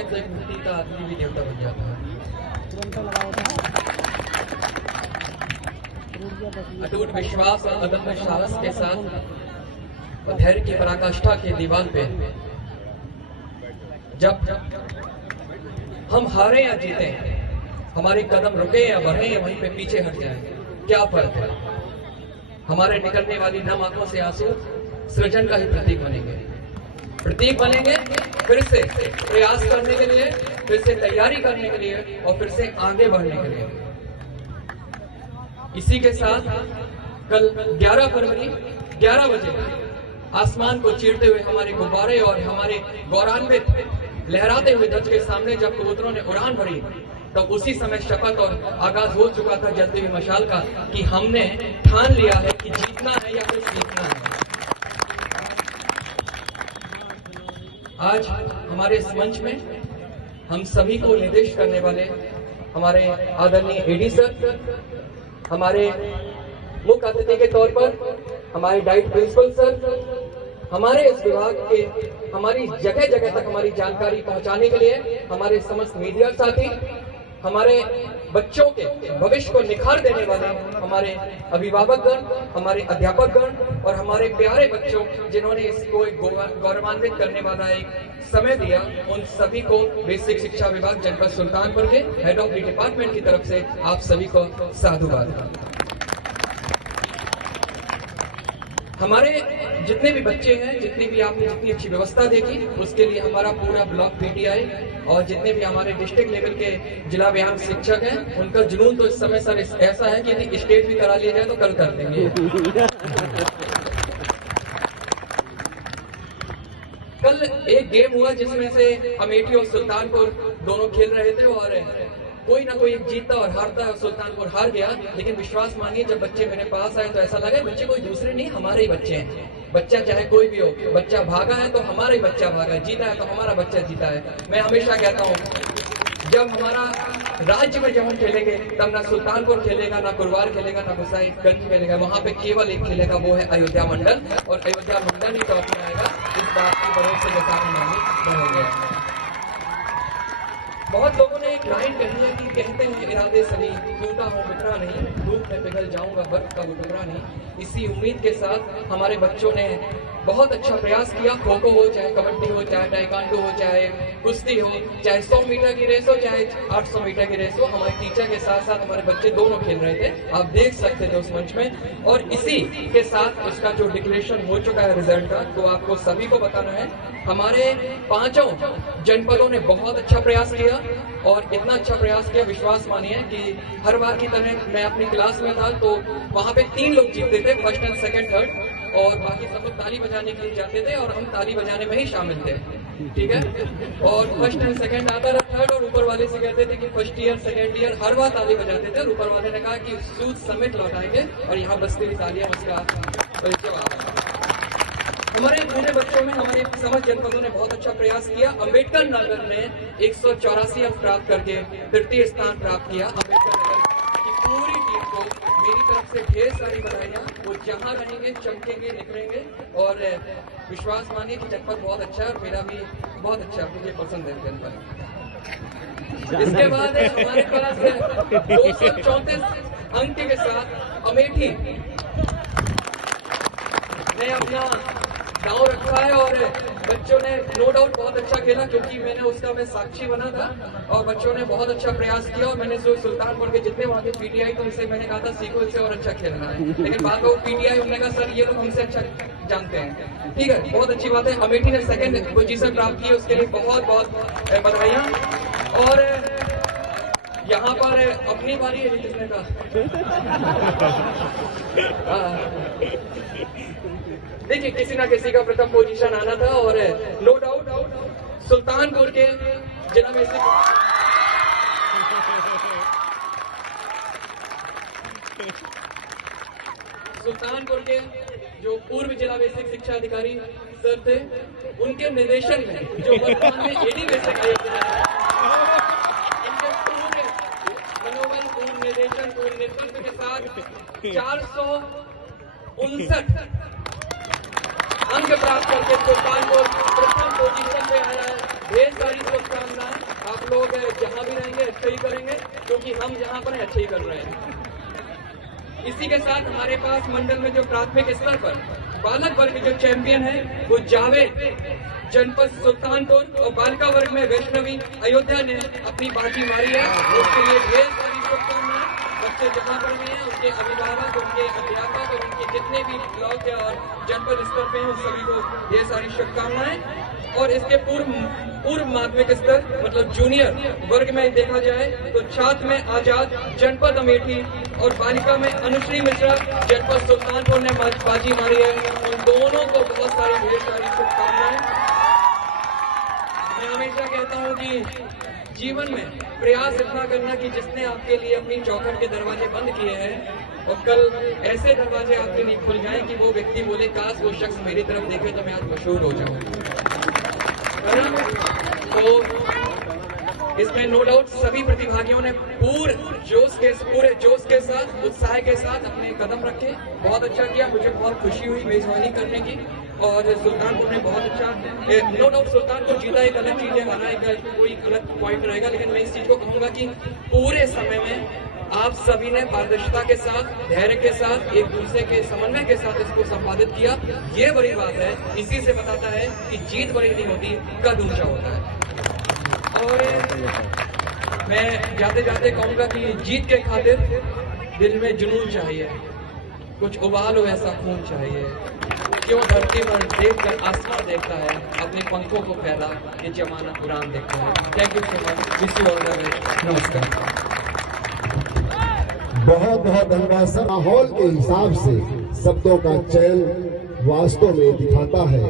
है तो एक मिट्टी का आदमी भी देवता बन जाता है। अटूट विश्वास और अदम्य साहस के साथ और धैर्य की पराकाष्ठा के दीवान पे जब हम हारे या जीते, हमारे कदम रुके या बढ़े या वहीं पे पीछे हट जाए, क्या फर्क है? हमारे निकलने वाली नम आंखों से आंसू सृजन का ही प्रतीक बनेंगे, फिर से प्रयास करने के लिए, फिर से तैयारी करने के लिए और फिर से आगे बढ़ने के लिए। इसी के साथ कल 11 फरवरी 11 बजे आसमान को चीरते हुए हमारे गुब्बारे और हमारे गौरवान्वित लहराते हुए ध्वज के सामने जब कबूतरों ने उड़ान भरी, तब उसी समय शपथ और आगाज हो चुका था जलती हुई मशाल का कि हमने ठान लिया है कि जीतना है या फिर सीखना है। आज हमारे इस मंच में हम सभी को निर्देश करने वाले हमारे आदरणीय एडी सर, हमारे मुख्य अतिथि के तौर पर हमारे डाइट प्रिंसिपल सर, हमारे इस विभाग के हमारी जगह जगह तक हमारी जानकारी पहुंचाने के लिए हमारे समस्त मीडिया साथी, हमारे बच्चों के भविष्य को निखार देने वाले हमारे अभिभावकगण, हमारे अध्यापकगण और हमारे प्यारे बच्चों जिन्होंने इसको एक गौरवान्वित करने वाला एक समय दिया, उन सभी को बेसिक शिक्षा विभाग जनपद सुल्तानपुर के हेड ऑफ द डिपार्टमेंट की तरफ से आप सभी को साधुवाद। हमारे जितने भी बच्चे हैं, जितनी भी आपने जितनी अच्छी व्यवस्था देखी, उसके लिए हमारा पूरा ब्लॉक पीटीआई और जितने भी हमारे डिस्ट्रिक्ट लेवल के जिला व्यायाम शिक्षक हैं, उनका जुनून तो इस समय सर ऐसा है कि यदि स्टेट भी करा लिया जाए तो कल कर देंगे। कल एक गेम हुआ जिसमें से अमेठी और सुल्तानपुर दोनों खेल रहे थे और कोई ना कोई एक जीतता और हारता है और सुल्तानपुर हार गया। लेकिन विश्वास मानिए, जब बच्चे मेरे पास आए तो ऐसा लगा बच्चे कोई दूसरे नहीं, हमारे ही बच्चे हैं। बच्चा चाहे कोई भी हो, बच्चा भागा है तो हमारा ही बच्चा भागा है, जीता है तो हमारा बच्चा जीता है। मैं हमेशा कहता हूँ, जब हमारा राज्य में जब हम खेलेंगे तब ना सुल्तानपुर खेलेगा, ना कुरवार खेलेगा, ना गोसाईगंज खेलेगा, वहां पे केवल एक खेलेगा, वो है अयोध्या मंडल, और अयोध्या मंडल ही टॉप में आएगा। इस बात की भरोसे के साथ हम बढ़ेंगे। बहुत लोगों ने एक लाइन कही है कि कहते हैं इरादे सभी, टूटा हो बिखरा नहीं, धूप में पिघल जाऊंगा बर्फ का वो टुकड़ा नहीं। इसी उम्मीद के साथ हमारे बच्चों ने बहुत अच्छा प्रयास किया। खो खो हो, चाहे कबड्डी हो, चाहे टाइकांडो हो, चाहे कुश्ती हो, चाहे 100 मीटर की रेस हो, चाहे 800 मीटर की रेस हो, हमारे टीचर के साथ साथ हमारे बच्चे दोनों खेल रहे थे, आप देख सकते थे उस मंच में। और इसी के साथ उसका जो डिक्लेरेशन हो चुका है रिजल्ट का, तो आपको सभी को बताना है, हमारे 5 जनपदों ने बहुत अच्छा प्रयास किया और इतना अच्छा प्रयास किया, विश्वास मानिए कि हर बार की तरह मैं अपनी क्लास में था तो वहां पे 3 लोग जीतते थे, फर्स्ट एंड सेकंड थर्ड, और बाकी सब लोग ताली बजाने के लिए जाते थे और हम ताली बजाने में ही शामिल थे, ठीक है। और फर्स्ट एंड सेकंड आता रहा थर्ड, और ऊपर वाले से कहते थे कि फर्स्ट ईयर सेकंड ईयर हर बार ताली बजाते थे, और ऊपर वाले ने कहा कि सूद समेत लौटाएंगे, और यहाँ बसती हुई तालियां उसका। हमारे पूरे बच्चों में हमारे समस्त जनपदों ने बहुत अच्छा प्रयास किया। अम्बेडकर नगर ने 184 अंक प्राप्त करके तृतीय स्थान प्राप्त किया। अम्बेडकर नगर की पूरी टीम को मेरी तरफ से ढेर सारी बधाइयां। वो जहां रहेंगे चमकेंगे, निखरेंगे, और विश्वास मानिए कि जनपद बहुत अच्छा है और मेरा भी बहुत अच्छा, मुझे पसंद है जनपद। इसके बाद हमारे पास 234 अंक के साथ अमेठी ने अपना दांव रखा है, और बच्चों ने नो डाउट बहुत अच्छा खेला, क्योंकि मैं साक्षी बना था, और बच्चों ने बहुत अच्छा प्रयास किया। और मैंने जो सुल्तानपुर के जितने वहां के पीटीआई तो उनसे मैंने कहा था सीखो इससे और अच्छा खेलना है, लेकिन बाद में पीटीआई उन्होंने कहा सर ये लोग हमसे अच्छा जानते हैं, ठीक है, बहुत अच्छी बात है। अमेठी ने सेकंड पोजीशन प्राप्त की, उसके लिए बहुत बहुत बधाइयां। और यहाँ पर अपनी बारी है जीतने का। देखिए, किसी ना किसी का प्रथम पोजीशन आना था, और नो डाउट सुल्तानपुर के जिला में सुल्तानपुर के जो पूर्व जिला बेसिक शिक्षा अधिकारी सर थे, उनके निर्देशन में जो वर्तमान में एडी बेसिक पूर्ण निर्देशन, पूर्ण नेतृत्व के साथ 459 अंक प्राप्त करके सुल्तानपुर प्रथम पोजीशन पे आया है। ढेर सारी शुभकामनाएं। वही करेंगे, क्योंकि हम यहाँ पर अच्छे ही कर रहे हैं। इसी के साथ हमारे पास मंडल में जो प्राथमिक स्तर पर बालक वर्ग जो चैंपियन है वो जावेद जनपद सुल्तानपुर, और बालिका वर्ग में वैष्णवी अयोध्या ने अपनी बाजी मारी है। उसके लिए ढेर सारी शुभकामनाएं। बच्चे जहाँ पर भी हैं उनके अभिभावक, उनके अध्यापक और उनके जितने भी ब्लॉक और जनपद स्तर पे हैं उन सभी को ढेर सारी शुभकामनाएं। और इसके पूर्व माध्यमिक स्तर मतलब जूनियर वर्ग में देखा जाए तो छात्र में आजाद जनपद अमेठी और बालिका में अनुश्री मिश्रा जनपद सुल्तानपुर ने बाजी मारी है। उन दोनों को बहुत सारी ढेर सारी शुभकामनाएं। मैं हमेशा कहता हूँ कि जीवन में प्रयास इतना करना कि जिसने आपके लिए अपनी चौखट के दरवाजे बंद किए हैं और कल ऐसे दरवाजे आपके लिए खुल जाएं कि वो व्यक्ति बोले काश वो शख्स मेरी तरफ देखे तो मैं आज मशहूर हो जाऊं। तो इसमें नो डाउट सभी प्रतिभागियों ने पूरे जोश के साथ, उत्साह के साथ अपने कदम रखे, बहुत अच्छा किया। मुझे बहुत खुशी हुई मेजबानी करने की, और सुल्तानपुर ने बहुत अच्छा, नो डाउट सुल्तानपुर जीता एक अलग चीज है, हमारा एक कोई अलग पॉइंट रहेगा, लेकिन मैं इस चीज को कहूंगा कि पूरे समय में आप सभी ने पारदर्शिता के साथ, धैर्य के साथ, एक दूसरे के समन्वय के साथ इसको संपादित किया। ये बड़ी बात है, इसी से बताता है कि जीत बड़ी नहीं होती, कद ऊंचा होता है। और मैं जाते जाते कहूंगा कि जीत के खातिर दिल में जुनून चाहिए, कुछ उबाल हो ऐसा खून चाहिए। क्यों धरती पर देखकर आसमान देखता है, अपने पंखों को फैला ये जमाना कुरान देखता है। Thank you so much, wish you all the best. नमस्कार। बहुत बहुत धन्यवाद सर। माहौल के हिसाब से शब्दों का चयन वास्तव में दिखाता है